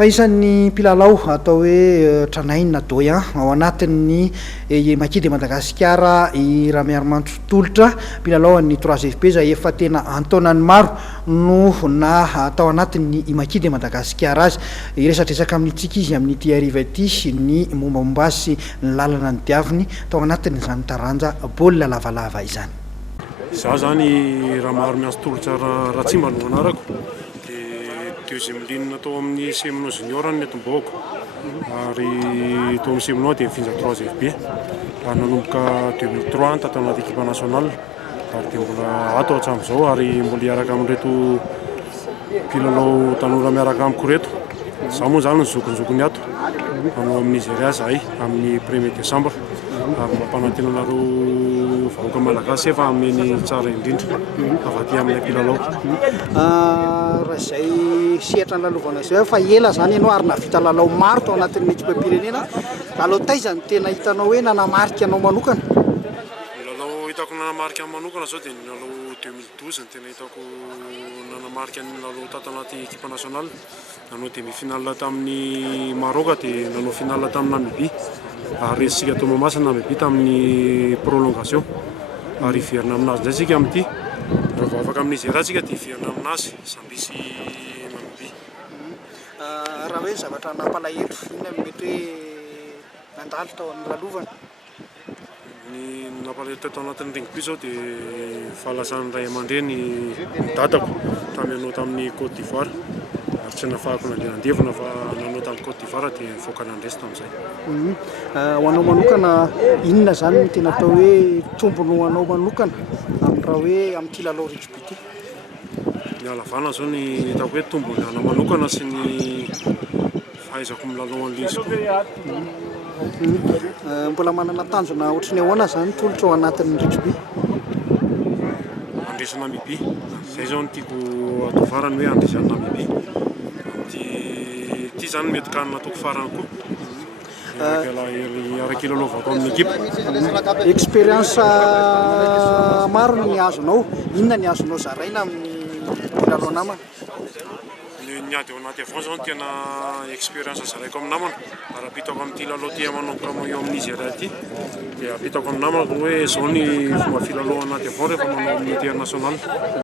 fa isan'ny mpilalao atao hoe Tranaina Doyen ao anatin'ny Maquis de Madagascar i Ramiarmantso Tolotra mpilalao ny 3FP izay efa tena antaonany maro no na atao anatin'ny Maquis de Madagascar azy iresadresaka amin'ntsika izy amin'ity ariva ity ny mombamomba sy ny lalana ny diaviny tao anatin'izany taranja baolina lavalava izany. Za zany Ramiarmantso Tolotra Ratsimba no anarako. Deuxième ligne atao amin'ny CM junior ny Tomboako ary tao amin'ny CM dia mifinja 3FB ary nanomboka 2003 tatao anaty équipe nationale ary dia mbola ato hatramin'izao ary mbola hiaraka amin'reto mpilalao tanora miaraka amiko reto. Za moa zany ny zokonzokony ato hanao amin'ny Nigeria zahay amin'ny 1er décembre ary mampanantenanareo vahoaka malagasy efa ameny tsara indrindra afaty amin'ny mpilalao. Raha izay sehatra ny lalovana izay fa ela zany ianao ary navita lalao maro tao anatin'ny ekipam-pirenena lalao taiza ny tena hitanao hoe nanamarika anao manokana? Lalao hitako nanamarika manokana zao dia ny lalao 2012 ny tena hitako nanamarika ny lalao tato anaty équipe nationale. Nanao demi-finale tamin'ny Maroc dia nanao finale tamin'ny Namibia ary resitsika tao Mahamasina Namibia tamin'ny prolongation ary iverina aminazy indray sika amin'ity rehefa afaka amin'ny Nigeria sika dia iverina aminazy Sambisy Namibia. Raha hoe zavatra nampalahelo inona no mety hoe nandalo tao amin'ny lalovana? Ny nampalahelo tao anatin'ny rugby zao dia fahalasan'ny ray aman-dreny ny dadako tamin'ny tamin'ny Côte d'Ivoire ary tsy nafahako nandeha fa nanao tamin'ny Côte d'Ivoire dia nivoaka nandresy tamin'izay. Ho anao manokana inona zany no tena atao hoe tombony ho anao manokana amin'ny raha hoe amin'ity lalao rugby ity? Ny halavana zao ny hitako hoe tombony anao manokana sy ny fahaizako milalao an'ilay mbola manana tanjona ohatrany ahoana zany Tolotra ao anatin'ny rugby? Andresa Namibia zay zao no tiako atao farany hoe andresa Namibia. Ity zany mety kanina ataoko farany koa araka ilalaovako amin'ny ekipa. Expérience maro no niazonao, inona ny azonao zaraina amin'ny mpilalao namana? Ny ady ao anaty avao zao no tena expérience zaraiko amin'ny namana ary apitako amin'ity lalao ty manomboka eo amin'ny Nigeria ity dia apitako amin'ny namana hoe zao ny fomba filalao anaty avao rehefa manao amin'ny international.